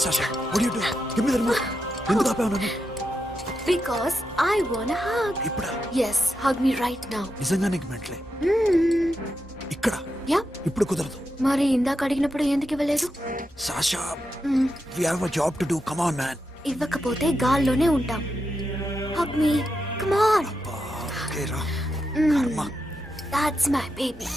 Sasha, what are you doing? Give me the remote. ఎందుకు ఆపావు నన్ను? Because I want a hug. ఇప్పుడా? Yes, hug me right now. నిజంగా నీకు మెంటలే? ఇక్కడ? Yeah. ఇప్పుడు కుదరదు. మరి ఇందాక అడిగినప్పుడు ఎందుకు ఇవ్వలేదు? Sasha, we have a job to do. Come on, man. ఇవ్వకపోతే గాల్లోనే ఉంటాం. Hug me. Come on. Okay, రా. కర్మ. That's my baby.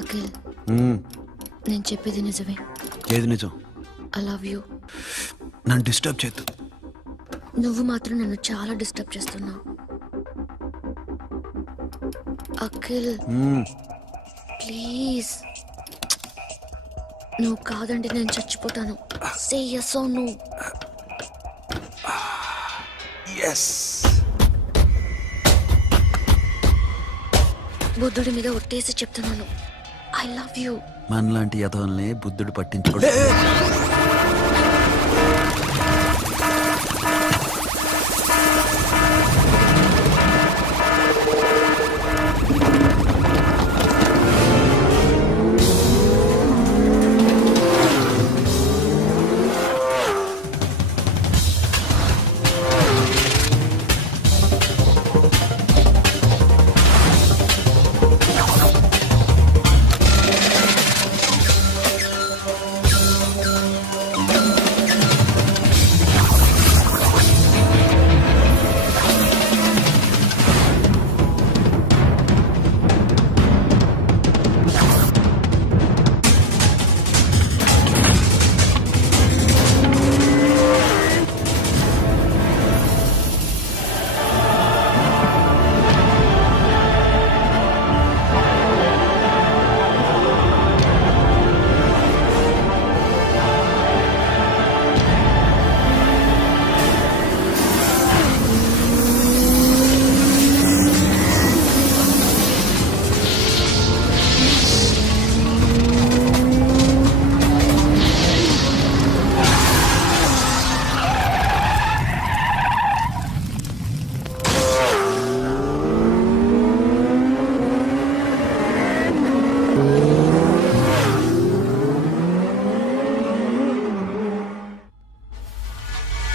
అఖిల్, నేను చెప్పేది నిజమే. ఏది నిజం? I love you. నన్ను డిస్టర్బ్ చేయొద్దు. నువ్వు మాత్రం నన్ను చాలా డిస్టర్బ్ చేస్తున్నావు. అఖిల్ ప్లీజ్, నువ్వు కాదంటే నేను చచ్చిపోతాను. సే yes or no. Yes. బుద్ధుడి మీద ఒట్టేసి చెప్తున్నాను, ఐ లవ్ యూ. మనలాంటి యథోల్ని బుద్ధుడు పట్టించుకోడు.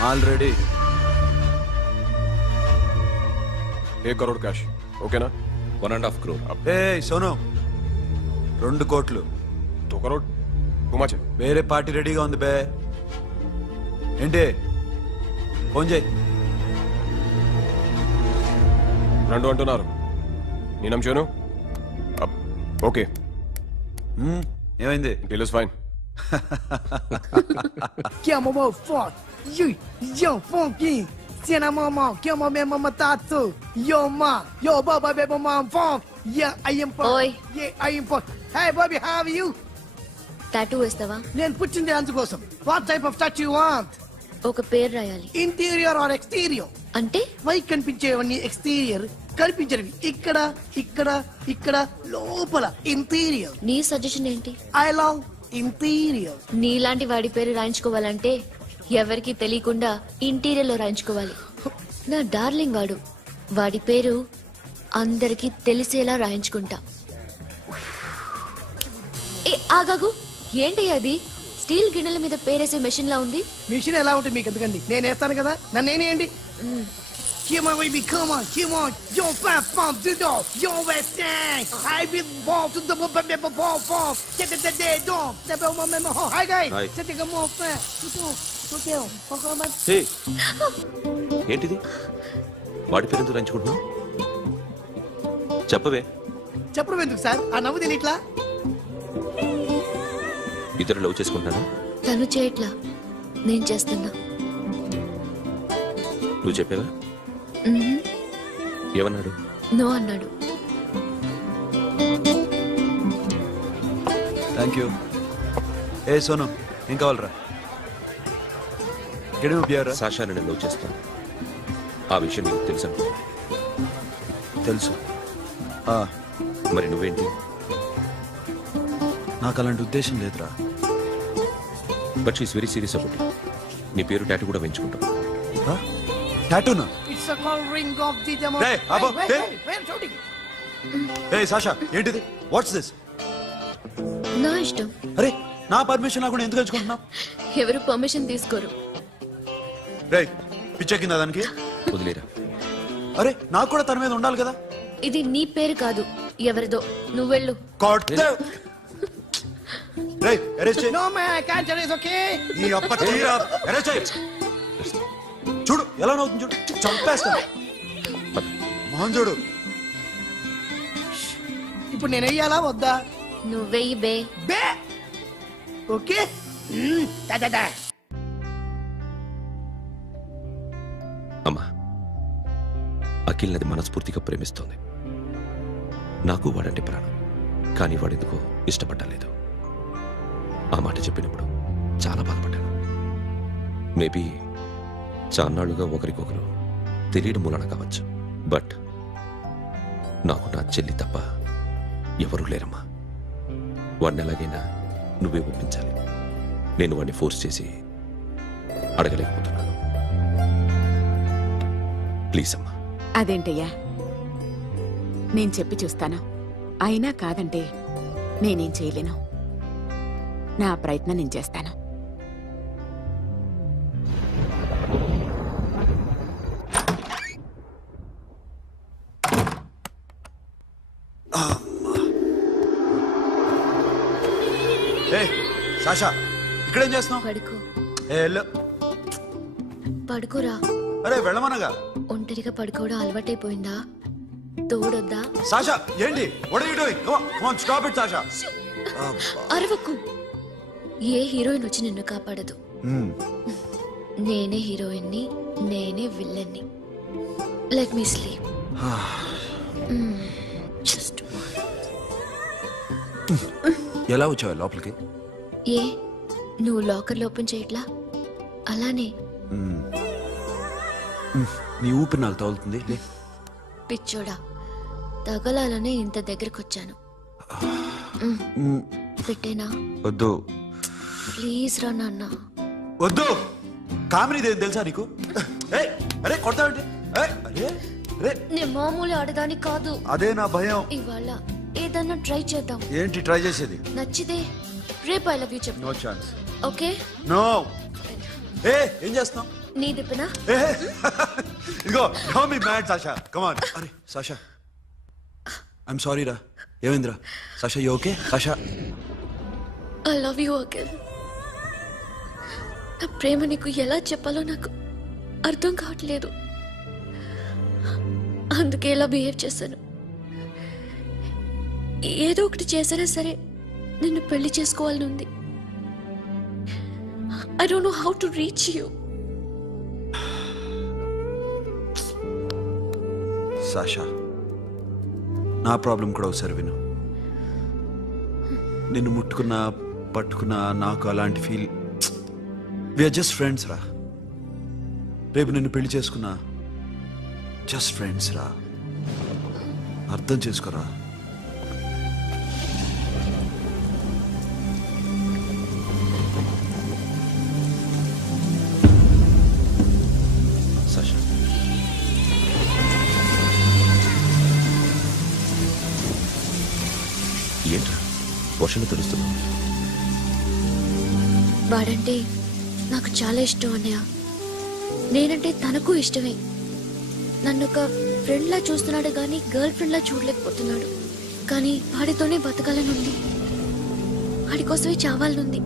Already 1 crore cash. ఓకేనా? 1.5 crore. ఏ సోను, 2 కోట్లు. 2 crore టూ మచ్. వేరే పార్టీ రెడీగా ఉంది బే. ఏంటి? ఫోన్ చేయి. 2 అంటున్నారు. నీ నమ్ముచాను. ఓకే, ఏమైంది? Deal is fine. Que é mamão forte, yo funky, cena mamão, que é mamão mamão tato, yo ma, yo baba beba mam funk, yeah I am funk, Oi. yeah I am funk. Hey Bobby, how are you? Tattoo వేస్తావా? నేను పుట్టింది అందుకోసం. What type of tattoo you want? ఒక పేరు రాయాలి. Interior or exterior? అంటే పై కనిపించేవన్నీ exterior, కనిపించేవి ఇక్కడ ఇక్కడ ఇక్కడ లోపల ఇంటీరియర్. నీ సజెషన్ ఏంటి? I love interior. నీలాంటి వాడి పేరు రాయించుకోవాలంటే ఎవరికి తెలియకుండా ఇంటీరియర్ లో రాయించుకోవాలి. నా డార్లింగ్ వాడు, వాడి పేరు అందరికి తెలిసేలా రాయించుకుంటా. ఏ ఆగాగు, ఏంటి అది? స్టీల్ గిన్నెల మీద పేరేసే మెషిన్ లా ఉంది. మిషన్ ఎలా ఉంటుంది మీకు ఎందుకండి, నేను వేస్తాను కదా, నన్ను నేనేయండి. Come on, baby, come on, come on. Yo, fat pump, do do. Yo, West End. I will ball to the ball pump. Get the day dog. The bell mama. Hi, guys. Hi. Set the more fat. Tutu. హే, ఏంటిది? వాడి పేరు ఎందుకు రంచుకుంటున్నావు? చెప్పవే. చెప్పడం ఎందుకు sir? ఆ నవ్వు తెలియట్లా? ఇద్దరు లవ్ చేసుకుంటాను. తను చేయట్లా, నేను చేస్తున్నా. నువ్వు చెప్పావా? ఏమన్నాడు? నో అన్నాడు. Thank you. ఏ సోను, ఏం కావాలరా గడి పియారా సాషాని నేను లవ్ చేస్తాను. ఆ విషయం నీకు తెలుసు అనుకో. తెలుసు ఆ, మరి నువ్వేంటి? నాకు అలాంటి ఉద్దేశం లేదురా. But she's very serious about it. నీ పేరు టాటూ కూడా పెంచుకుంటాం. టాటూనా? It's a call ring of the demo. Hey, Abba, hey. Where shooting? ఏ సాషా ఏంటిది? What's this? నా ఇష్టం. అరే నా పర్మిషన్ లేకుండా ఎందుకు ఎంచుకుంటున్నావు? ఎవరు పర్మిషన్ తీసుకోరు. రే పిచ్చెక్కిందా దానికి? వదిలేరా. అరే నాకు కూడా తన మీద ఉండాలి కదా. ఇది నీ పేరు కాదు, ఎవరిదో. నువ్వెళ్ళు. కొట్టే రే అరెస్ట్ చేయి. No man, I can't tell it's okay. ఈ అప్ప తీరా అరెస్ట్ చేయి. చూడు ఎలా నవ్వుతుంది చూడు. చంపేస్తా. మోహన్ చూడు. ఇప్పుడు నేను వెయ్యాలా వద్దా? నువ్వెయ్యి బే. బే ఓకే. Da da da. అమ్మా, అఖిల్ నది మనస్ఫూర్తిగా ప్రేమిస్తోంది. నాకు వాడంటే ప్రాణం. కానీ వాడెందుకో ఇష్టపడలేదు. ఆ మాట చెప్పినప్పుడు చాలా బాధపడ్డాను. మేబీ చాన్నాళ్ళుగా ఒకరికొకరు తెలియడం మూలన కావచ్చు. బట్ నాకు నా చెల్లి తప్ప ఎవరూ లేరమ్మా. వాడిని ఎలాగైనా నువ్వే ఒప్పించాలి. నేను వాడిని ఫోర్స్ చేసి అడగలేకపోతున్నాను. ప్లీజ్ అమ్మా. అదేంటయ్యా, నేను చెప్పి చూస్తాను. అయినా కాదంటే నేనేం చేయలేను. నా ప్రయత్నం నేను చేస్తాను. ఏ సాషా ఇక్కడేం చేస్తున్నావు? పడుకో. ఏ వెళ్ళు. పడుకోరా. అరే వెళ్ళమనగా. ఒంటరిగా పడుకోవడం అలవాటైపోయిందా? తోడొద్దా? సాషా ఏంటి? What are you doing? Come on stop it Sasha. అరవకు. ఏ హీరోయిన్ వచ్చి నిన్ను కాపాడదు. నేనే హీరోయిన్ని, నేనే విల్లన్ని. Let me sleep. జస్ట్ ఎలా వచ్చావు లోపలికి? ఏ నువ్వు లాకర్ ఓపెన్ చేయట్లా? అలానే. నీ ఊపిరి నాకు తగులుతుంది. లే. పిచ్చోడా, తగలాలనే ఇంత దగ్గరకొచ్చాను. పెట్టేనా? వద్దు ప్లీజ్ రా నాన్న. వద్దు. కామినీదేం తెలుసా నీకు? ఏయ్, అరే కొడతావేంటి? ఏయ్, అరే అరే నేను మామూలు ఆడదాని కాదు. అదే నా భయం. ఇవాళ ఏదన్నా ట్రై చేద్దాం. ఏంటి ట్రై చేసేది? నచ్చితే రేపు ఐ లవ్ యూ చెప్పు. No chance. ఓకే? నో. ఏ ఏం చేస్తున్నావు? నీ దిప్పునా? ఏ ఇదిగో don't be mad Sasha. Come on. అరే సాషా ఐఎమ్ సారీ రా. ఏమైందిరా? Sasha you okay? Sasha I love you again. నా ప్రేమ నీకు ఎలా చెప్పాలో నాకు అర్థం కావట్లేదు. అందుకే ఇలా బిహేవ్ చేశాను. ఏదో ఒకటి చేసినా సరే నిన్ను పెళ్లి చేసుకోవాలని ఉంది. I don't know how to reach you. Sasha నా ప్రాబ్లం కూడా ఒకసారి విను. నిన్ను ముట్టుకున్నా పట్టుకున్నా నాకు అలాంటి ఫీల్. వీఆర్ జస్ట్ ఫ్రెండ్స్ రా. రేపు నిన్ను పెళ్లి చేసుకున్నా జస్ట్ ఫ్రెండ్స్ రా. అర్థం చేసుకోరా. సాషా, ఏంట్రా వర్షంలో తెలుస్తున్నావు? వాడంటే నాకు చాలా ఇష్టం అన్నయ్య. నేనంటే తనకు ఇష్టమే. నన్ను ఒక ఫ్రెండ్ లా చూస్తున్నాడు కానీ గర్ల్ ఫ్రెండ్ లా చూడలేకపోతున్నాడు. కానీ వాడితోనే బతకాలని ఉంది. వాడి కోసమే చావాలనుంది.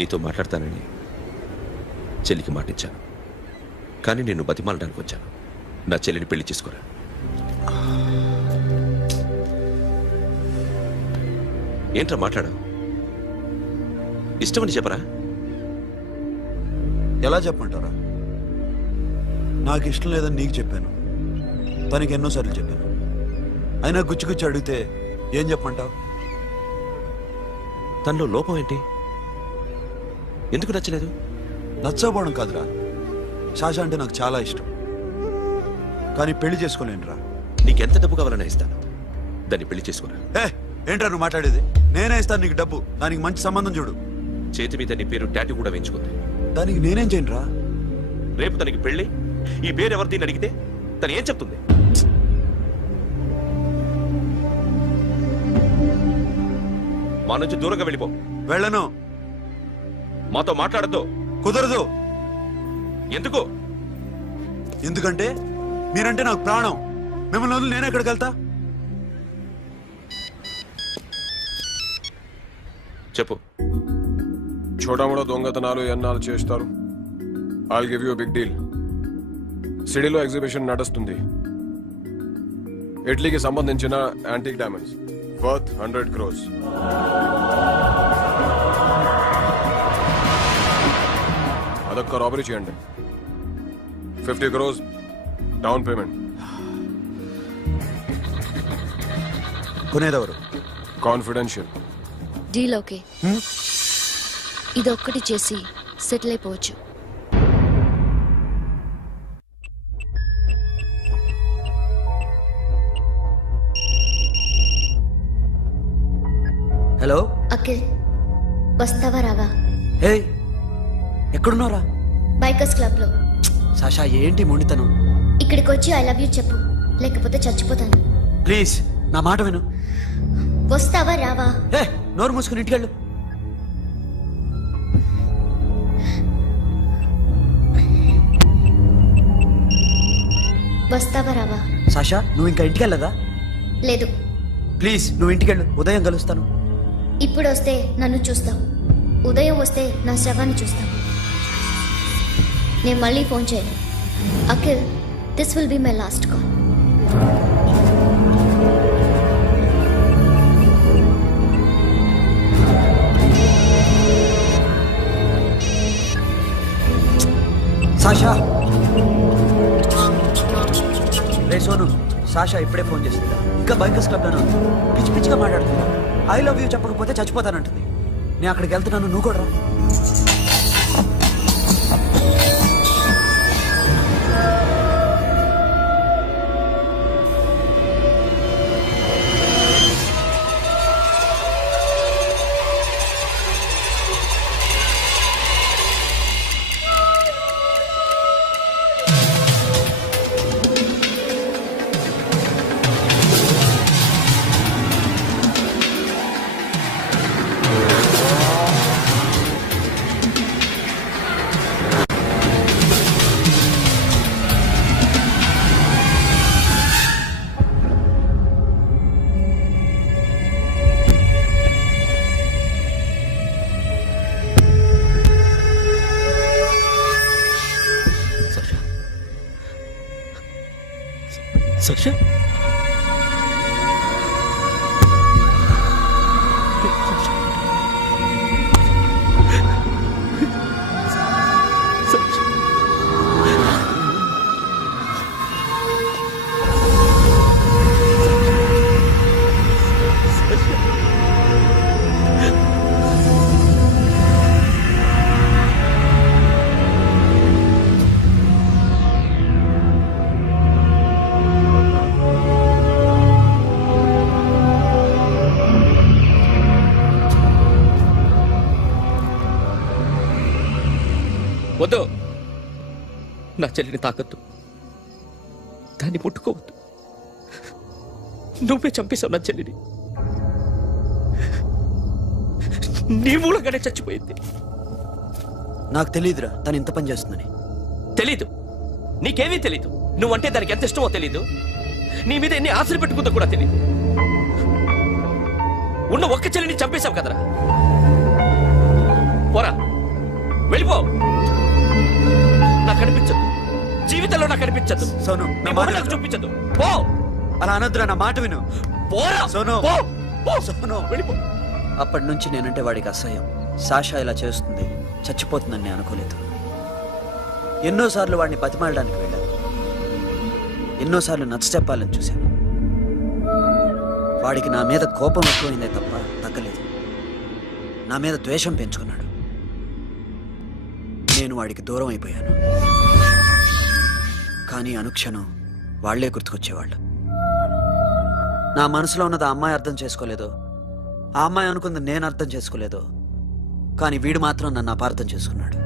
నీతో మాట్లాడతానని చెల్లికి మాటిచ్చాను. కానీ నేను బతిమాలడానికి వచ్చాను. నా చెల్లిని పెళ్లి చేసుకోరా. ఏంట్రా మాట్లాడావు? ఇష్టమని చెప్పరా? ఎలా చెప్పమంటారా? నాకు ఇష్టం లేదని నీకు చెప్పాను, తనకి ఎన్నోసార్లు చెప్పాను. అయినా గుచ్చి గుచ్చి అడిగితే ఏం చెప్పమంటావు? తనలో లోపం ఏంటి? ఎందుకు నచ్చలేదు? నచ్చకపోవడం కాదురా, శాష అంటే నాకు చాలా ఇష్టం, కానీ పెళ్లి చేసుకోలేనురా. నీకెంత డబ్బు కావాలన్నా ఇస్తాను, దాన్ని పెళ్లి చేసుకున్నా. ఏ ఏంట్రా నువ్వు మాట్లాడేది? నేనే ఇస్తాను నీకు డబ్బు, దానికి మంచి సంబంధం చూడు. చేతి మీద నీ పేరు టాటూ కూడా వేయించుకుంది. దానికి నేనేం చేయనురా? రేపు తనకి పెళ్లి, ఈ పేరు ఎవరిది అని అడిగితే తను ఏం చెప్తుంది? మా నుంచి దూరంగా వెళ్ళిపో. వెళ్ళను. మాతో మాట్లాడద్దు. కుదరదు. ఎందుకు? ఎందుకంటే మీరంటే నాకు ప్రాణం. మిమ్మల్ని వదిలి నేను ఎక్కడికి వెళ్తా? చెప్పు. చోటమోటో దొంగతనాలు ఎన్నాళ్ళు చేస్తారు? I'll give you big deal. సిటీలో ఎగ్జిబిషన్ నడుస్తుంది. ఇటలీకి సంబంధించిన యాంటిక్ డైమండ్స్ వర్త్ 100 crores. అదొక్క రాబరీ చేయండి. 50 crores డౌన్ పేమెంట్. కొనేదెవరు? కాన్ఫిడెన్షియల్. Deal okay. ఇదొక్కటి చేసి సెటిల్ అయిపోవచ్చు. హలో అఖిల్, వస్తావా రావా? హే ఎక్కడున్నారా? బైకర్స్ క్లబ్ లో. సాషా ఏంటి మొండితనం? ఇక్కడికి వచ్చి ఐ లవ్ యూ చెప్పు, లేకపోతే చచ్చిపోతాను. ప్లీజ్ నా మాట విను. వస్తావా రావా? హే నోరు మూసుకుని ఇంటికెళ్ళు. వస్తావా రావా? సాషా నువ్వు ఇంకా ఇంటికెళ్ళదా? లేదు. ప్లీజ్ నువ్వు ఇంటికెళ్ళు, ఉదయం కలుస్తాను. ఇప్పుడు వస్తే నన్ను చూస్తావు, ఉదయం వస్తే నా శవాన్ని చూస్తావు. నేను మళ్ళీ ఫోన్ చేయను. Akhil, this will be my last call. Sasha ray Sonu, Sasha ఇప్పుడే ఫోన్ చేస్తుందా? ఇంకా బైకర్స్ క్లబ్ లోనే ఉంది. పిచ్చి పిచ్చిగా మాట్లాడుతుందా? ఐ లవ్ యూ చెప్పకపోతే చచ్చిపోతానంటుంది. నేను అక్కడికి వెళ్తున్నాను, నువ్వు కూడా రా. సాక్షా వద్దు. నా చెల్లిని తాకద్దు, దాన్ని ముట్టుకోవద్దు. నువ్వే చంపేశావు నా చెల్లిని. నీ మూలంగానే చచ్చిపోయింది. నాకు తెలియదురా తను ఇంత పని చేస్తుందని. తెలీదు, నీకేమీ తెలీదు. నువ్వంటే దానికి ఎంత ఇష్టమో తెలీదు. నీ మీద ఎన్ని ఆశలు పెట్టుకుందో కూడా తెలీదు. ఉన్న ఒక్క చెల్లిని చంపేశావు కదరా. పోరా, వెళ్ళిపో. నాకు కనిపించదు, జీవితంలో నాకు కనిపించదు. సోను నీ నా మొహం మాట నాకు చూపించదు. పో. అలా అనొద్దురా, నా మాట విను. పోరా. సోను. పో. పో. సోను. వెళ్ళిపో. అప్పటి నుంచి నేనంటే వాడికి అసహ్యం. సాషా ఇలా చేస్తుంది, చచ్చిపోతుందని నేను అనుకోలేదు. ఎన్నోసార్లు వాడిని బతిమాలడానికి వెళ్ళాను. ఎన్నోసార్లు నచ్చ చెప్పాలని చూశాను. వాడికి నా మీద కోపం ఎక్కువైందే తప్ప తగ్గలేదు. నా మీద ద్వేషం పెంచుకున్నాడు. నేను వాడికి దూరం అయిపోయాను. కానీ అనుక్షణం వాళ్లే గుర్తుకొచ్చేవాళ్ళు. నా మనసులో ఉన్నది ఆ అమ్మాయి అర్థం చేసుకోలేదో, ఆ అమ్మాయి అనుకుంది నేను అర్థం చేసుకోలేదో, కానీ వీడు మాత్రం నన్ను అపార్థం చేసుకున్నాడు.